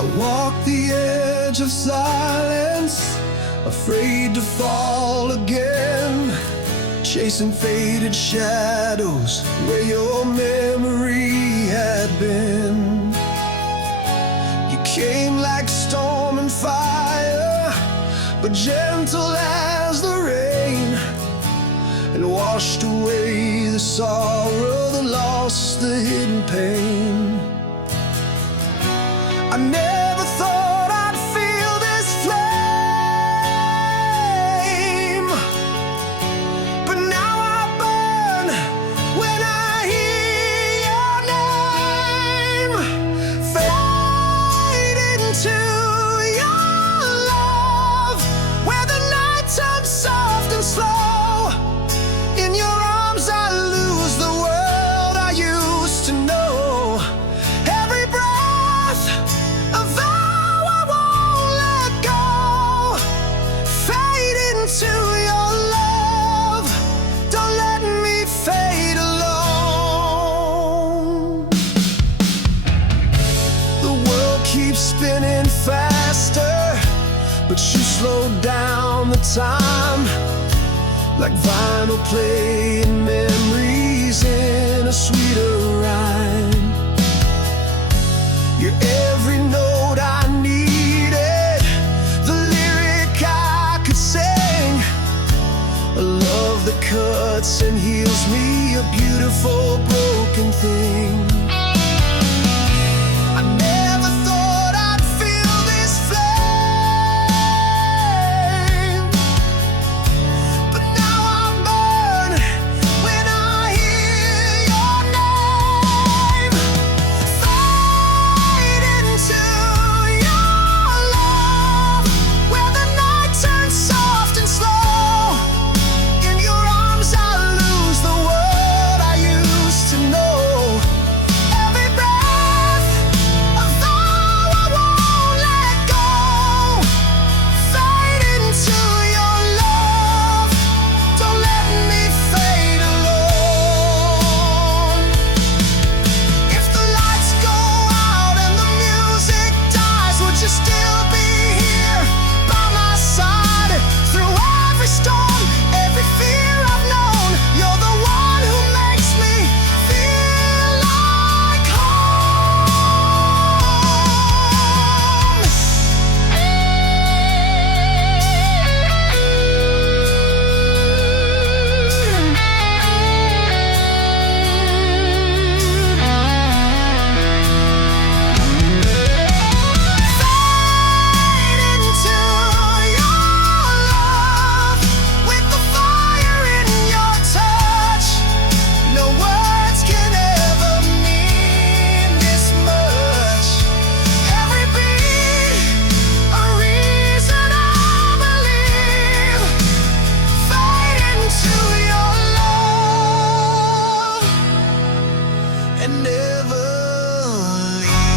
I walk the edge of silence, afraid to fall again, chasing faded shadows where your memory had been. You came like storm and fire, but gentle as the rain, and washed away the sorrow, the loss, the hidden pain. I never thought I'd feel this flame, but now I burn when I hear your name. Fade into your love, where the night turns soft and slow. In your arms I lose the world I used to know. Every breath a vow I won't let go. Fade into your love, don't let me fade alone. The world keeps spinning faster, but you slowed down the time, like vinyl playing memories in a sweeter rhyme. You're every note I needed, the lyric I could sing, a love that cuts and heals me, a beautiful broken thing. I never thought I'd feel this flame, but now I burn when I hear your name. Fade into your love, where the night turns soft and slow. In your arms I lose the world I used to know. Every breath a vow I won't let go. Fade into your love, don't let me fade alone. If the lights go out and the music dies, would you still be here by my side? Through every storm, every fear I've known, you're the one who makes me feel like Fade into your love, with the fire in your touch. No words can ever mean this much. Every beat a reason I believe. Fade into your love and never leave.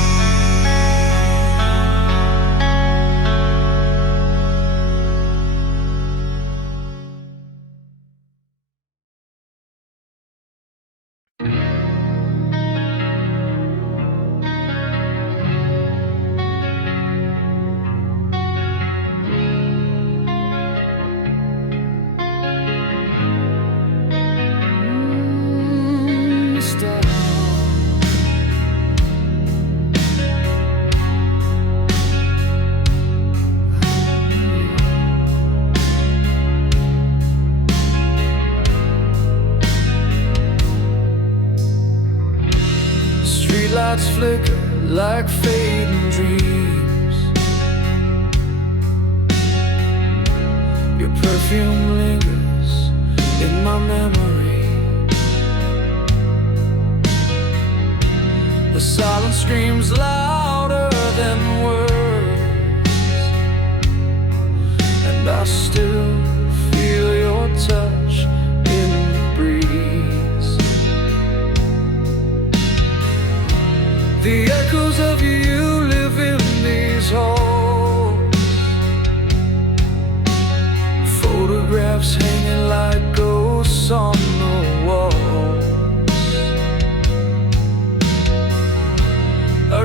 Streetlights flicker like fading dreams. Your perfume lingers in my memory. The silence screams louder than words, and I still feel your touch in the breeze. The echoes of you live in these halls, photographs hanging like ghosts on the walls. A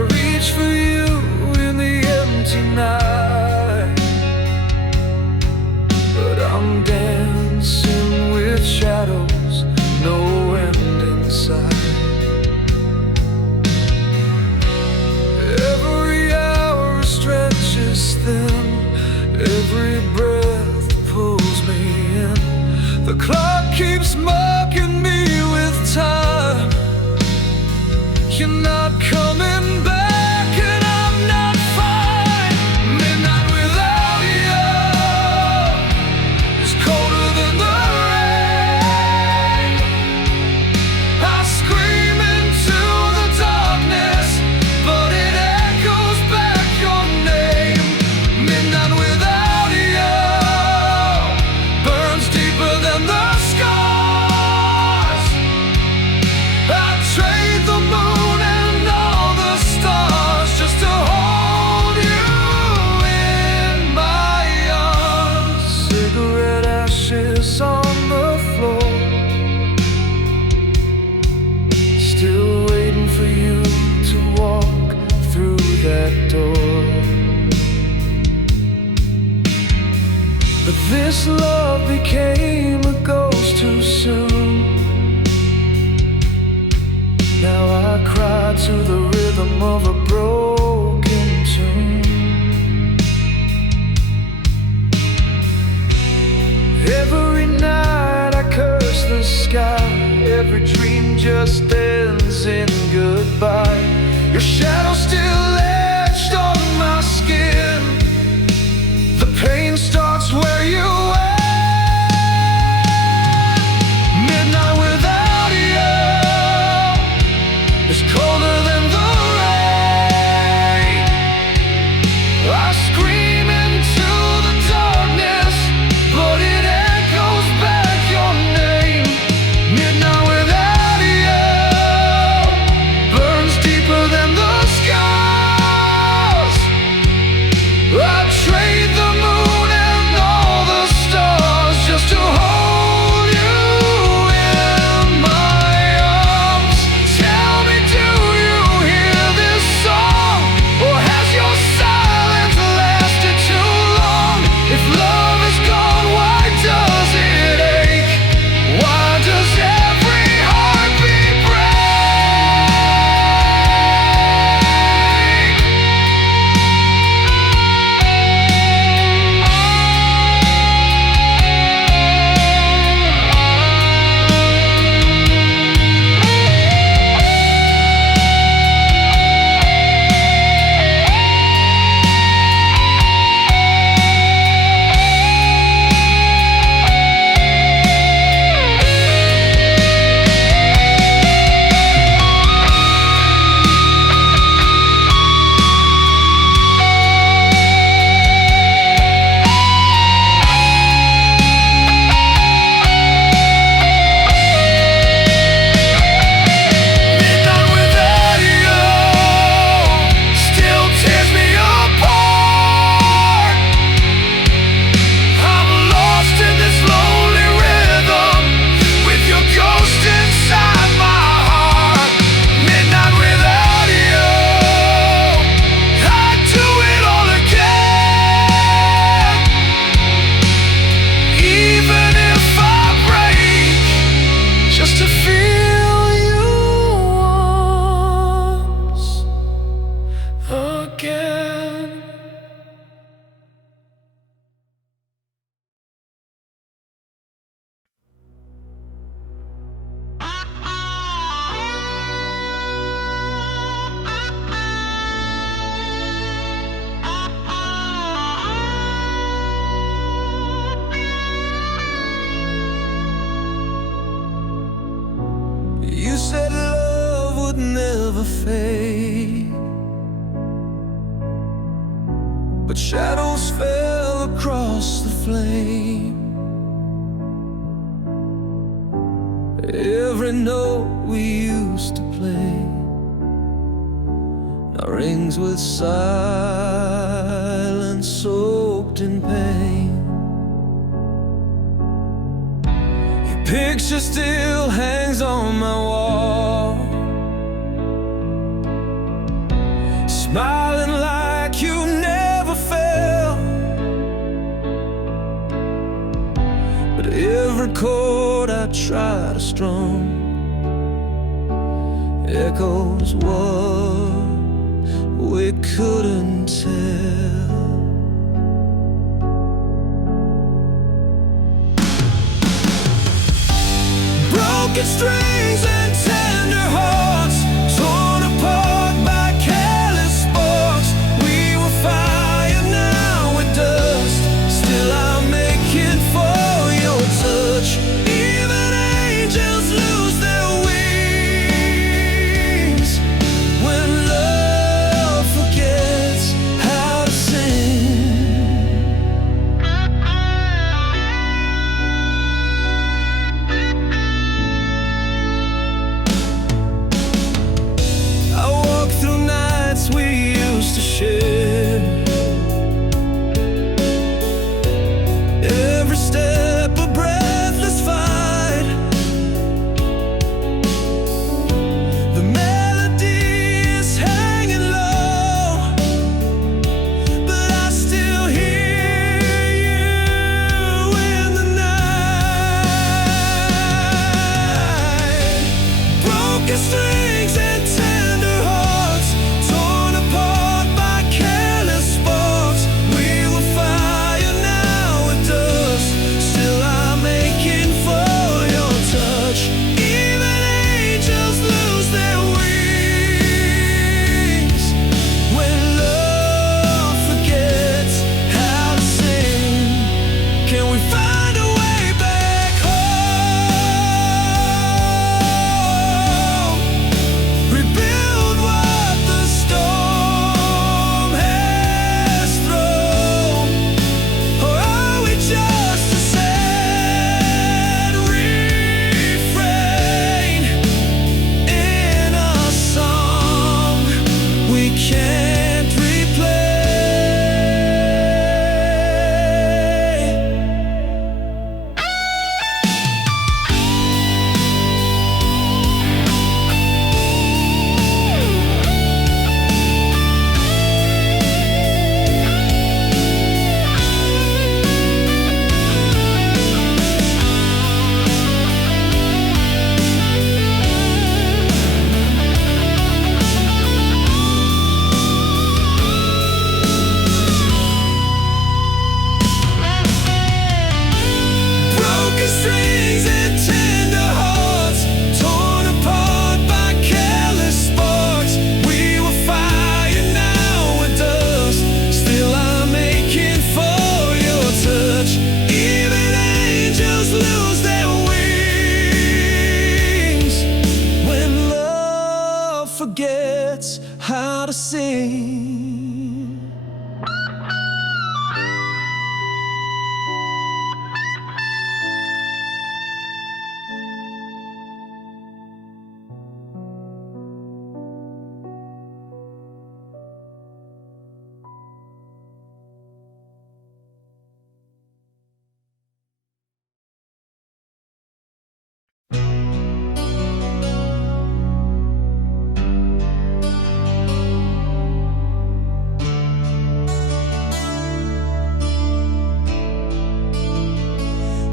This love became a ghost too soon. Now I cry to the rhythm of a broken tune. Every night I curse the sky. Every dream just ends in goodbye. Your shadow still etched on my skin. The pain starts where you end. Midnight without you is colder than the rain. I scream into the darkness, but it echoes back your name. Midnight without you burns deeper than the scars. I'd trade the moon and all the stars just to hold you in my arms. Tell me, do you hear this song? Or has your silence lasted too long? If love is gone, why does it ache? Why does every heartbeat break? To feel you once again. You said love would never fade, but shadows fell across the flame. Every note we used to play now rings with silence soaked in pain. Your picture still hangs on my wall, smiling like you never felt. But every chord I try to strum echoes what we couldn't tell. Broken strings and tender hearts, torn apart by careless sparks. We were fire, now we're dust. Still I'm aching for your touch. Even angels lose their wings when love forgets how to sing. can't replay. Strings and tender hearts, torn apart by careless sparks. We were fire, now we're dust. Still I'm aching for your touch. Even angels lose their wings when love forgets how to sing.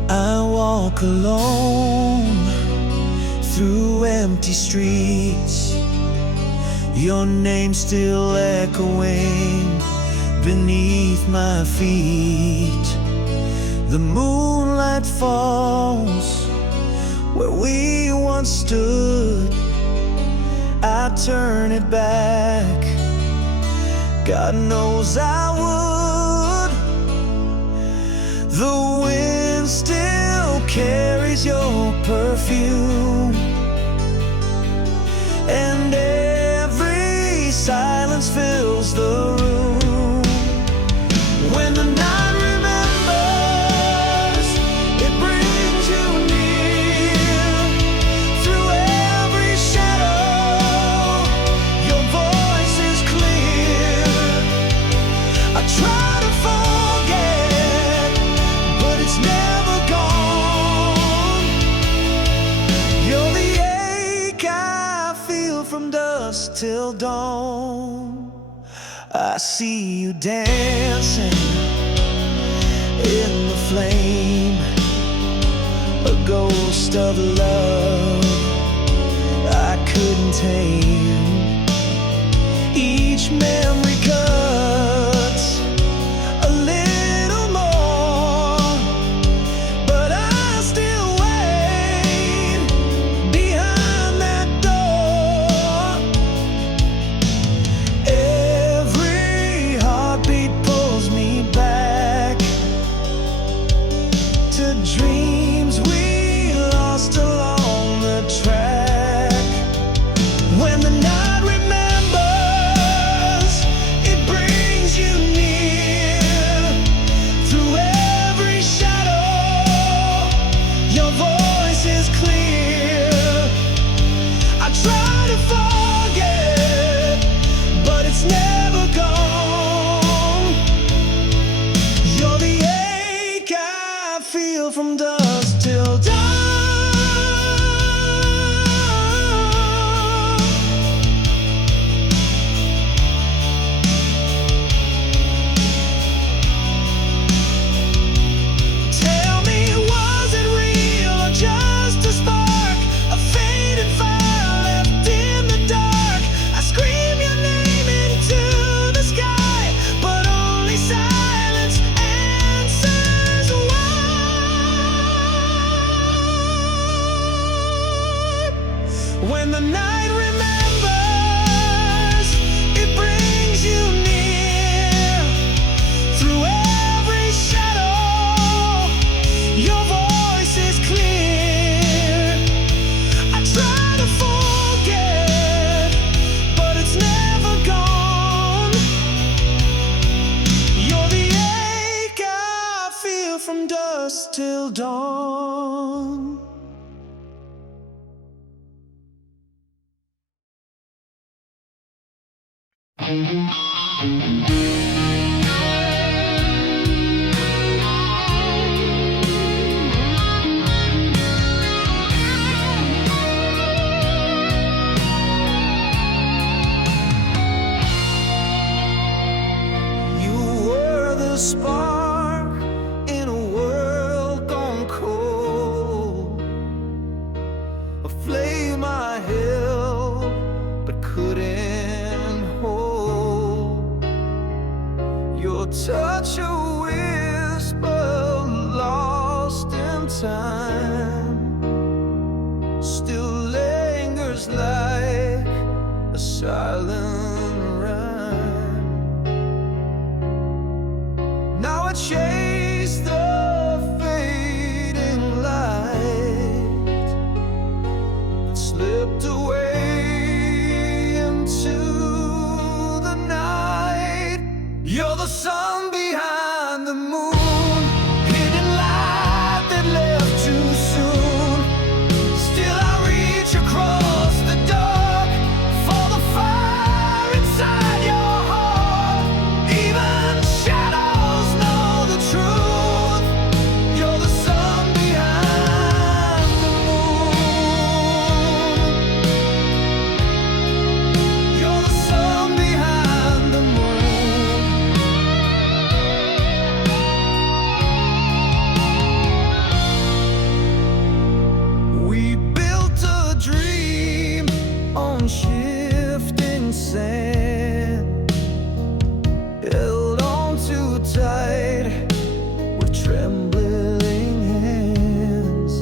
I walk alone through empty streets, your name still echoing beneath my feet. The moonlight falls where we once stood. I turn it back, God knows I would. The wind still carries your perfume, and every silence fills the room. When the night remembers, it brings you near. Through every shadow, your voice is clear. I try to forget, but it's never gone. You're the ache I feel from dusk till dawn. I see you dancing in the flame, a ghost of love I couldn't tame. Each memory cuts a little more, but I still wait behind that door. Every heartbeat pulls me back to dreams we lost along the track. When the night remembers, it brings you near. Through every shadow, your voice is clear. I try to forget, but it's never gone. You're the ache I feel from dusk till dawn. Tell me, was it real or just a spark? A faded fire left in the dark. I scream your name into the sky, but only silence answers why. When the night remembers, it brings you near. Through every shadow, your voice is clear. I try to forget, but it's never gone. You're the ache I feel from dusk till dawn. Spark in a world gone cold, a flame I held but couldn't hold. Your touch, a whisper lost in time, still lingers like a silent rhyme. Now I chase the fading light that slipped away into the night. You're the sun behind the moon, hidden light that left too soon. Still I reach across the dark for the fire inside your heart. Even shadows know the truth. You're the sun behind the moon. You're the sun behind the moon. We built a dream on shifting sand, held on too tight with trembling hands.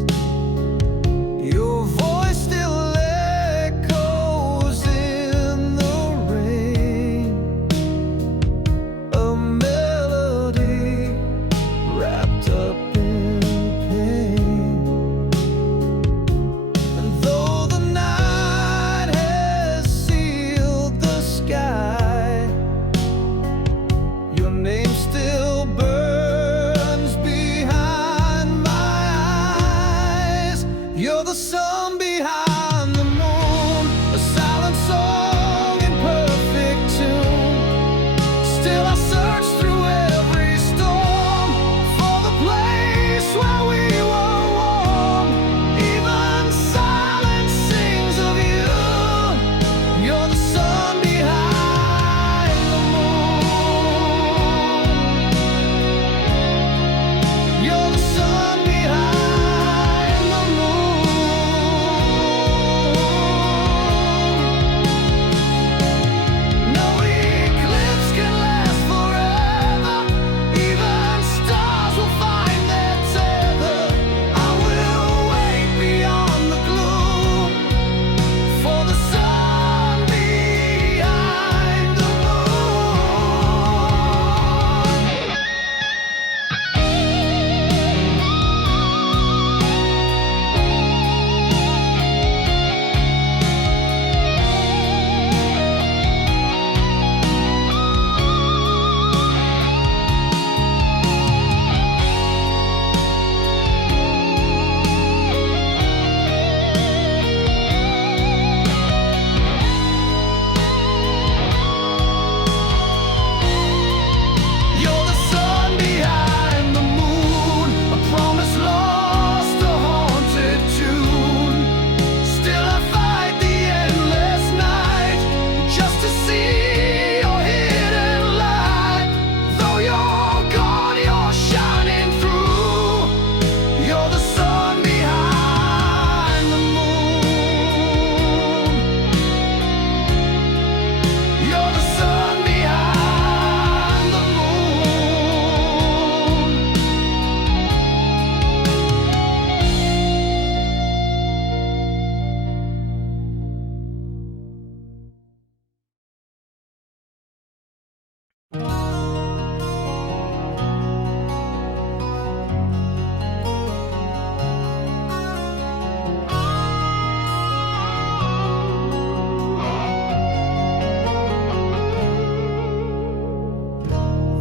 Your voice still echoes in the rain, a melody wrapped up in pain. And though the night has sealed the sky, your name still burns behind my eyes. You're the sun behind the moon, a silent song in perfect tune. Still I search through every storm for the place where we were warm. Even silence sings of you. You're the sun behind the moon. You're the sun behind the moon. No eclipse can last forever. Even stars will find their tether. I will wait beyond the gloom for the sun behind the moon. You're the sun behind the moon, a promise lost, a haunted tune. Still I fight the endless night just to see your hidden light. Though you're gone, you're shining through. You're the sun behind the moon. You're the sun behind the moon.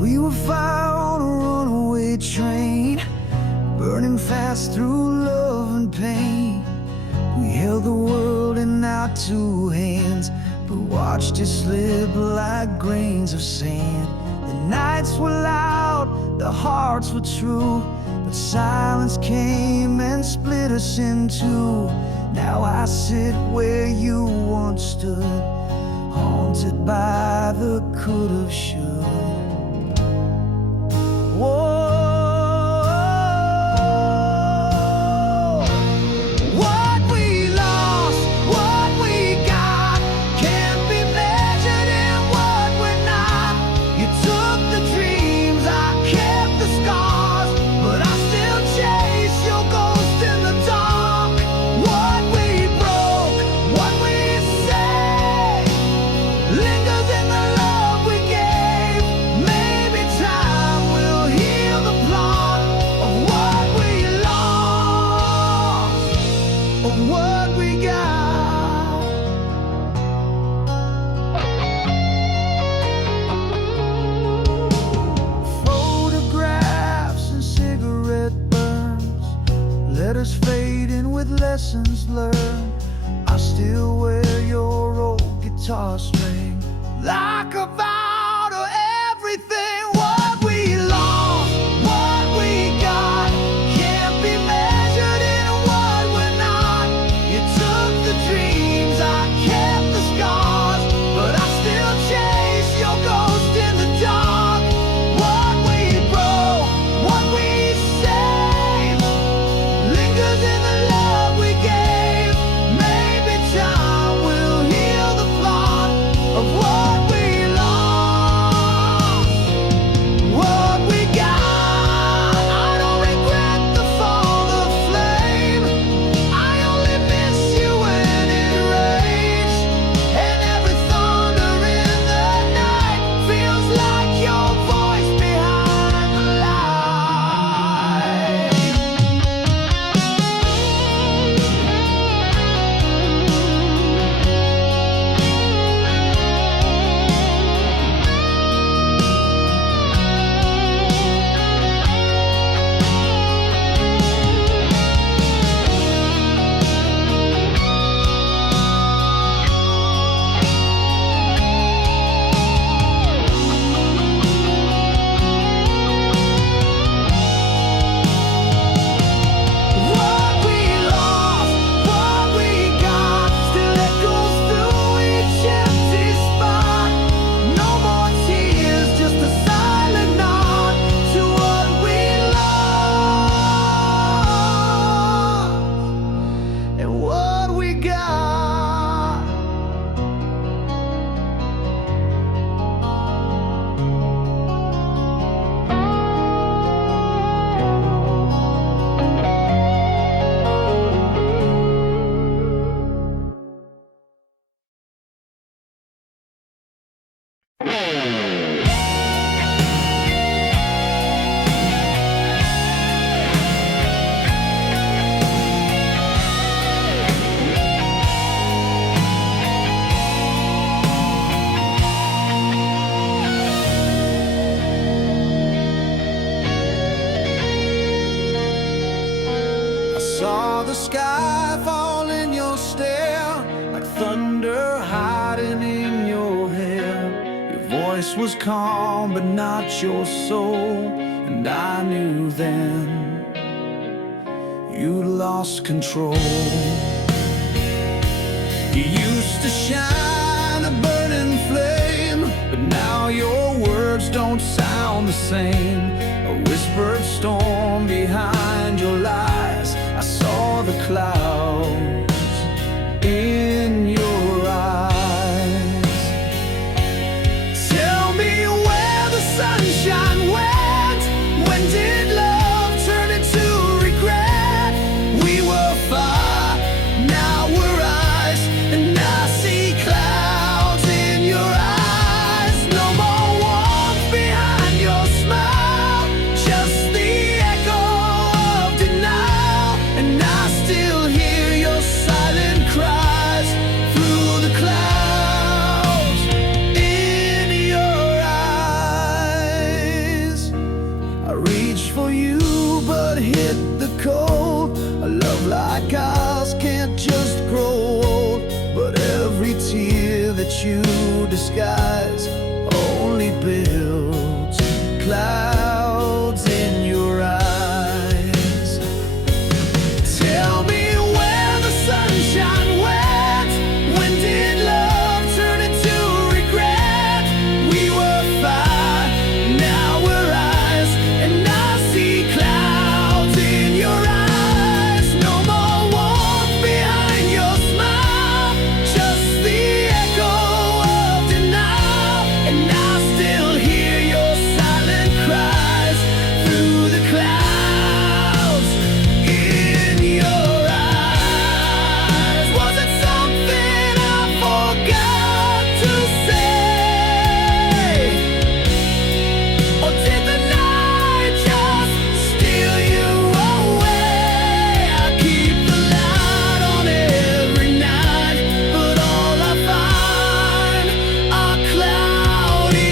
We were fire on a runaway train, burning fast through love and pain. We held the world in our two hands, but watched it slip like grains of sand. The nights were loud, the hearts were true, but silence came and split us in two. Now I sit where you once stood, haunted by the could've, should. Whoa. Letters fading with lessons learned. I still wear your old guitar string like a vow to everything. What we lost, what we got, can't be measured in what we're not. You took the dreams, I kept the scars, but I still chase your ghost in the dark. What we broke, what we saved, lingers in the love we gave. Maybe time will heal the plot of what we lost, what we got. I don't regret the fall of flame, I only miss you when it rains. And every thunder in the night feels like your voice behind the light. What we lost, what we got, still echoes through each empty spot. No more tears, just a silent nod to what we lost and what we got. I saw the sky fall in your stare, like thunder hiding in your hair. Your voice was calm, but not your soul, and I knew then you'd lost control. You used to shine a burning flame, but now your words don't sound the same. A whispered storm behind your lies. I saw the clouds in your eyes. Tell me where the sunshine went. When did love turn into regret? We were far, now we're eyes, and I see clouds in your eyes. No more warmth behind your smile, just the echo of denial. And I still hear your that you disguise only builds clouds in your eyes. Tell me where the sunshine went. When did love turn into regret? We were fire, now we're ice, and I see clouds in your eyes. No more warmth behind your smile, just the echo of denial. And I still hear your silent cries through the clouds in your eyes. Was it something I forgot to say? Or did the night just steal you away? I keep the light on every night, but all I find are cloudy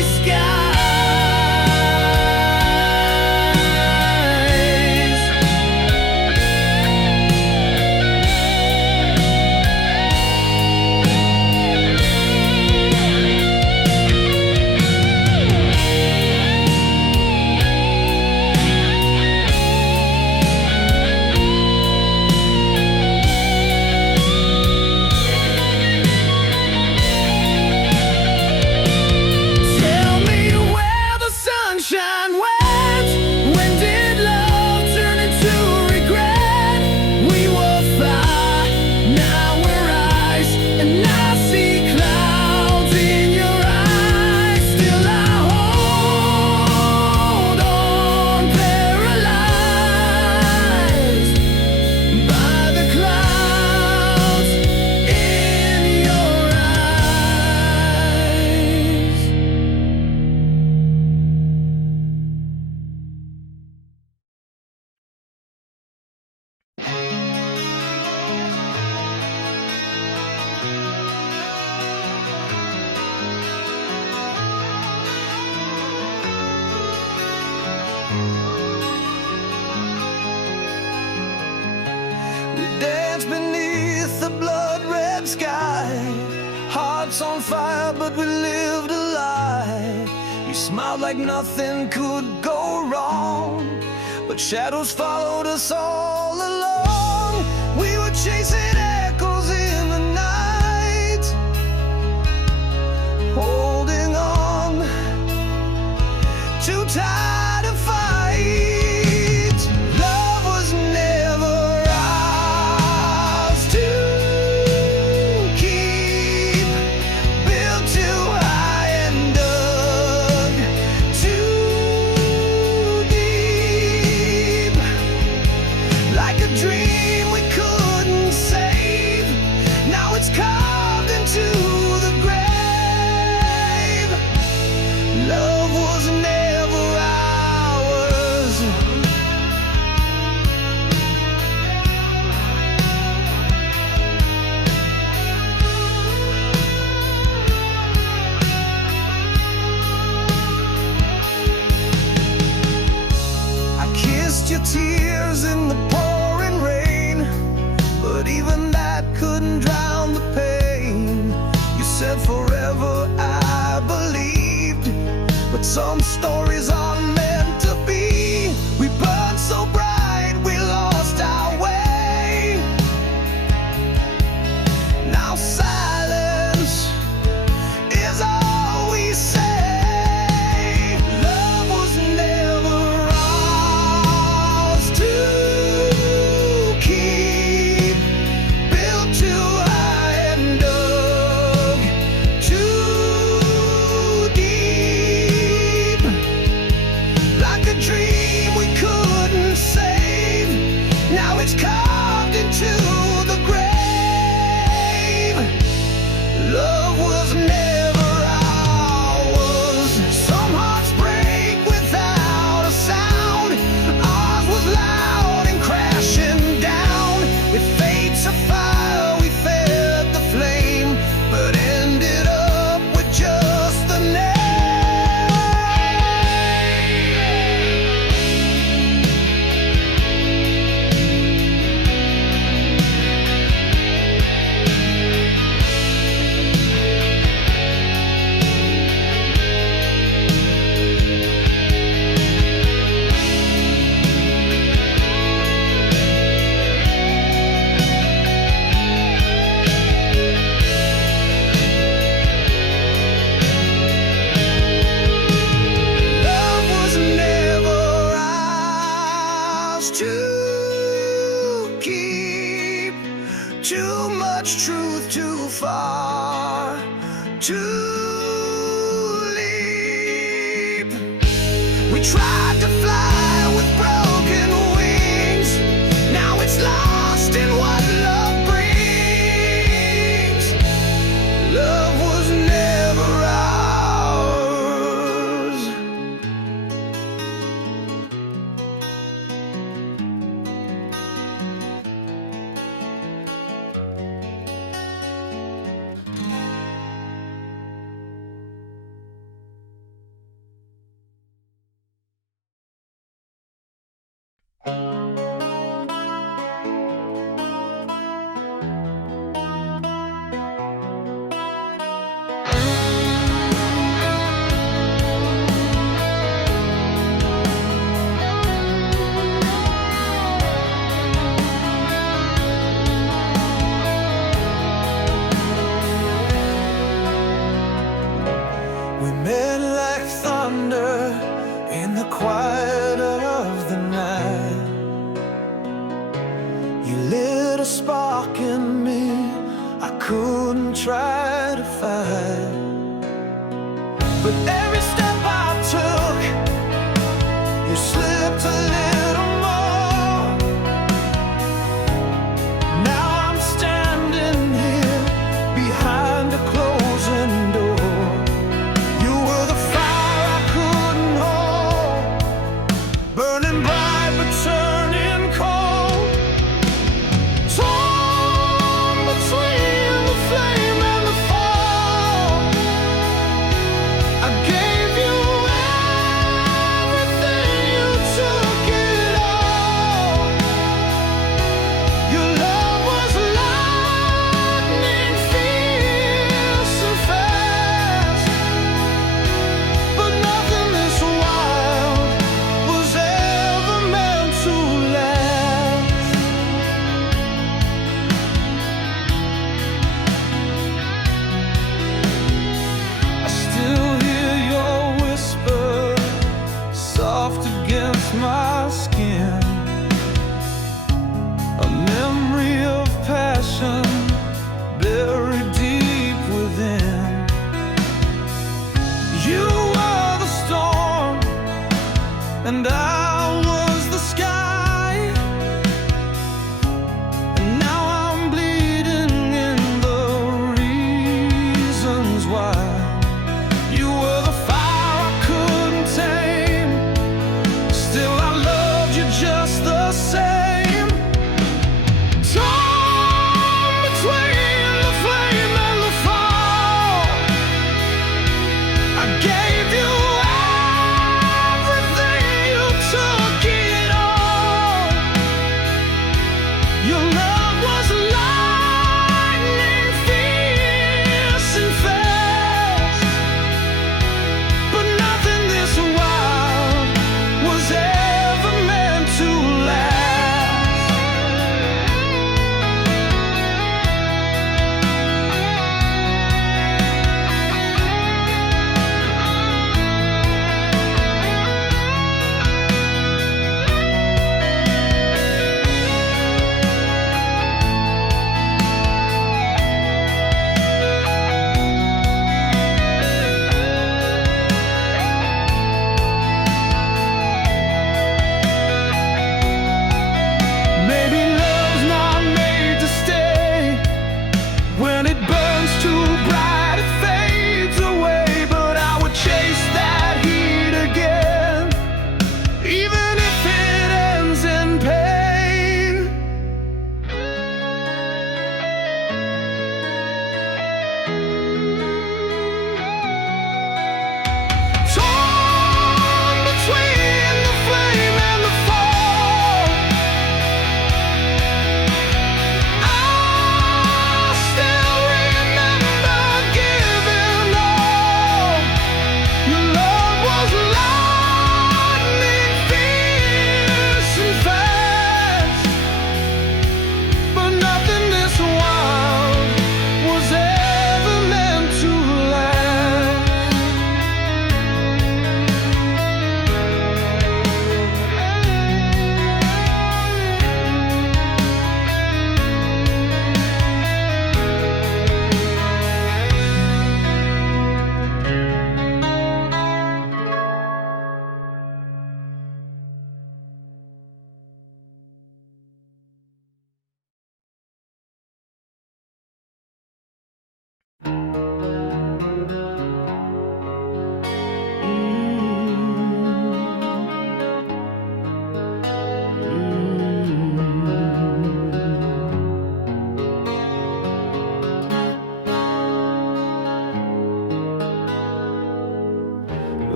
Tell me where the sunshine went. When did love turn into regret? We were fire, now we're ice, and I see clouds in your eyes. Still I hold on, paralyzed by the clouds in your eyes. We dance beneath the blood-red sky, hearts on fire, but we lived a lie. You smiled like nothing could go wrong, but shadows followed us all along. We were chasing echoes in the night, holding on, too tired to fight. Love was never ours to keep, built too high and dug too deep, like a dream we couldn't save. Now it's carved into the grave. Love was never ours. I kissed your tears in the pouring rain, but even that couldn't drown the pain. You said forever, I believed, but some stories aren't meant to be. We burned so bright, we lost our way. Now silence is all we say. Love was never ours to keep, built too high and dug too deep, We tried to fly with broken wings. Now it's lost in what love brings. Love was never ours. We met like thunder in the quiet of the night. You lit a spark in me I couldn't try to fight. But every step I took, you slipped a little more. Now I'm standing here behind a closing door. You were the fire I couldn't hold, burning bright but turning cold. Torn between the flame and the fall, I gave you everything you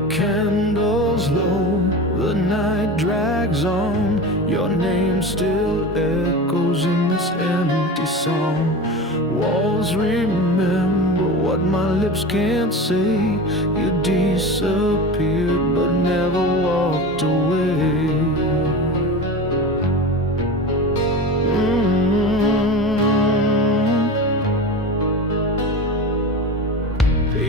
the candles low, the night drags on. Your name still echoes in this empty song. Walls remember what my lips can't say. You disappeared but never walked away.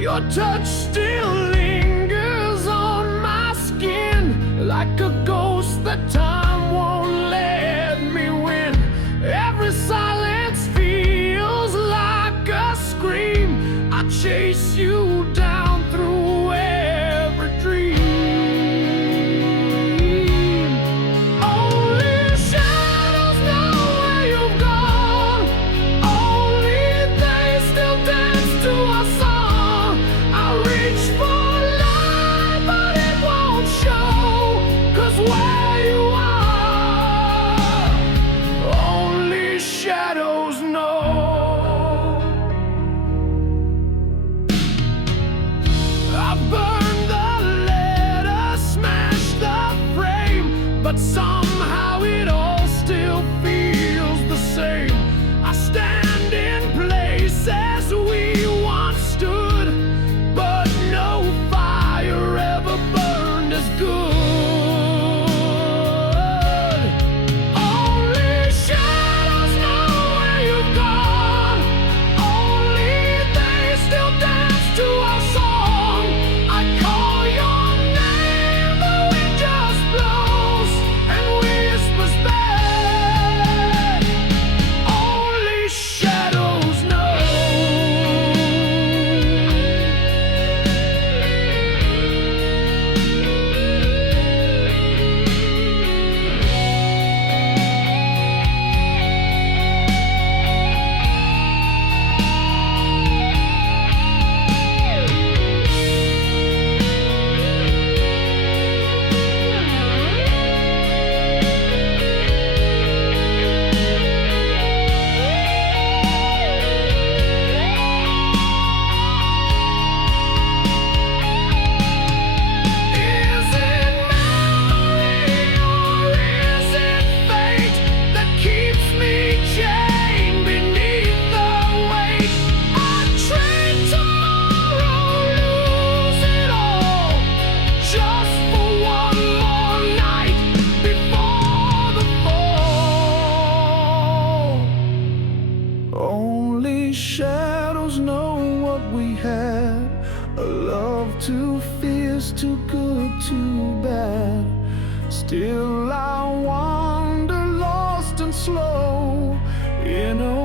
Your touch still lingers on my skin, like a ghost that time won't let me win. Every silence feels like a scream. I chase you down through every dream. Only shadows know where you've gone. Only they still dance to our song. I reach for light, but it won't show. 'Cause where you are, only shadows know. I burned the letter, smashed the frame, but somehow it all still feels the same. I stand in places we once stood, but no fire ever burned as good. Only shadows know where you've gone. Only they still dance to our song. I call your name, the wind just blows and whispers back. Only shadows know. Is it memory or is it fate that keeps me chained beneath the weight? I trade tomorrow, lose it all, just for one more night before the fall. Only shadows know what we had. A love too fierce, too good, too bad. Still I wander lost and slow in a